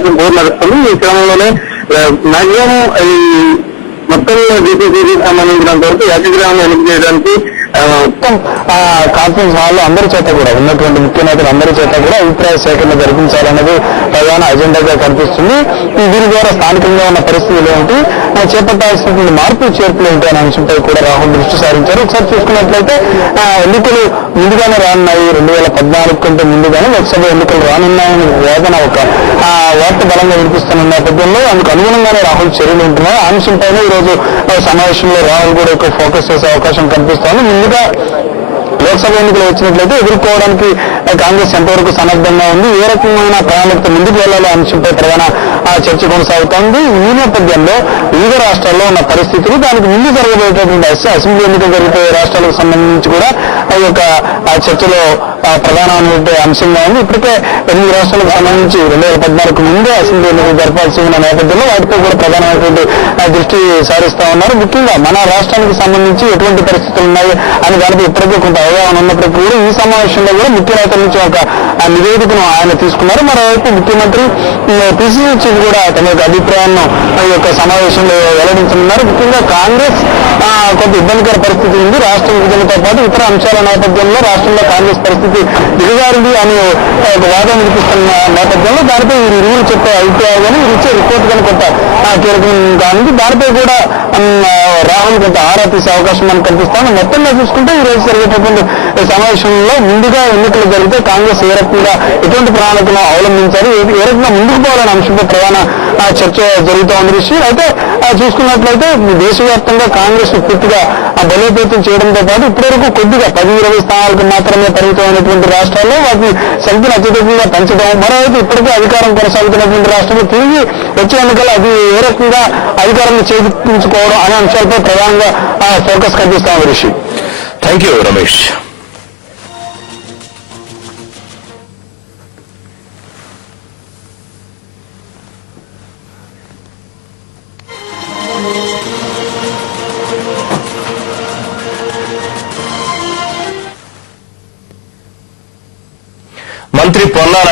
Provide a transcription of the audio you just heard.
ప్రయత్నం కోరి నడుస్తుంది. ఈ క్రమంలోనే మాక్సిమం ఈ మొత్తం బీసీసీకి సంబంధించినంత వరకు ఏకగ్రీవంగా ఎన్నిక చేయడానికి కాన్ఫరెన్స్ హాల్లో అందరి చేత కూడా ఉన్నటువంటి ముఖ్య నేతలు అందరి చేత కూడా అభిప్రాయ సేకరణ జరిపించాలన్నది ప్రధాన అజెండాగా కనిపిస్తుంది. దీని ద్వారా స్థానికంగా ఉన్న పరిస్థితులు ఏంటి, చేపట్టాల్సిన మార్పు చేర్పులు ఏంటి అనే అంశంపై కూడా రాహుల్ దృష్టి సారించారు. ఒకసారి చూసుకున్నట్లయితే ఎన్నికలు ముందుగానే రానున్నాయి, 2014 కంటే ముందుగానే లోక్సభ ఎన్నికలు రానున్నాయని వాదన ఒక వార్త బలంగా వినిపిస్తున్న నేపథ్యంలో అందుకు అనుగుణంగానే రాహుల్ చర్యలు ఉంటున్నాయి. ఆ అంశంపైన ఈరోజు సమావేశంలో రాహుల్ కూడా ఎక్కువ ఫోకస్ చేసే అవకాశం కనిపిస్తోంది. ముందుగా లోక్సభ ఎన్నికలు వచ్చినట్లయితే ఎదుర్కోవడానికి కాంగ్రెస్ ఎంతవరకు సమర్థంగా ఉంది, ఏ రకమైన ప్రణాళికతో ముందుకు వెళ్లాలనే అంశంపై ప్రధాన చర్చ కొనసాగుతోంది. ఈ నేపథ్యంలో వివిధ రాష్ట్రాల్లో ఉన్న పరిస్థితులు, దానికి ముందు జరగబోయేటటువంటి అసెంబ్లీ ఎన్నికలు జరిగే రాష్ట్రాలకు సంబంధించి కూడా ఈ యొక్క చర్చలో ప్రధానమైనటువంటి అంశంగా ఉంది. ఇప్పటికే 8 రాష్ట్రాలకు సంబంధించి 2014 ముందే అసెంబ్లీ ఎన్నికలు జరపాల్సి ఉన్న నేపథ్యంలో వాటిపై కూడా ప్రధానమైనటువంటి దృష్టి సారిస్తా ఉన్నారు. ముఖ్యంగా మన రాష్ట్రానికి సంబంధించి ఎటువంటి పరిస్థితులు ఉన్నాయి అని దానిపై ఇప్పటికే కొంత అవగాహన ఉన్నప్పటికీ కూడా ఈ సమావేశంలో కూడా ముఖ్య నేతల నుంచి ఒక నివేదికను ఆయన తీసుకున్నారు. మరోవైపు ముఖ్యమంత్రి పిసిసి చీఫ్ కూడా తమ యొక్క అభిప్రాయాన్ని ఈ యొక్క సమావేశంలో వెల్లడించనున్నారు. ముఖ్యంగా కాంగ్రెస్ కొంత ఇబ్బందికర పరిస్థితి ఉంది. రాష్ట్ర విభజనతో పాటు ఇతర అంశాల నేపథ్యంలో రాష్ట్రంలో కాంగ్రెస్ పరిస్థితి దిగజారింది అని ఒక వాదన వినిపిస్తున్న నేపథ్యంలో దానిపై ఇరువురు చెప్పే అభిప్రాయాలు కానీ ఇచ్చే రిపోర్ట్ కానీ కొంత కీలకంగా ఉంది. దానిపై కూడా రాహుల్ కొంత ఆరా తీసే అవకాశం మనకు కనిపిస్తాను. మొత్తంగా చూసుకుంటే ఈ రోజు జరిగేటటువంటి సమావేశంలో ముందుగా ఎన్నికలు జరిగితే కాంగ్రెస్ ఏ రకంగా ఎటువంటి ప్రణాళికను అవలంబించాలి, ఏ రకంగా ముందుకు పోవాలనే అంశంపై ప్రధాన చర్చ జరుగుతూ ఉంది. విషయం అయితే చూసుకున్నట్లయితే దేశవ్యాప్తంగా కాంగ్రెస్ పూర్తిగా బలోపేతం చేయడంతో పాటు ఇప్పటివరకు కొద్దిగా 10-20 స్థానాలకు మాత్రమే పరిమితమైనటువంటి రాష్ట్రాల్లో వాటిని సంఖ్యను అత్యధికంగా పెంచడం, మరోవైపు ఇప్పటికే అధికారం కొనసాగుతున్నటువంటి రాష్ట్రంలో తిరిగి వచ్చే ఎన్నికలు అది ఏ రకంగా అధికారాన్ని చేజిక్కించుకోవడం అనే అంశాలపై ప్రధానంగా ఫోకస్ కనిపిస్తా ఉంది. Rishi, thank you Ramesh. మంత్రి పొన్నాల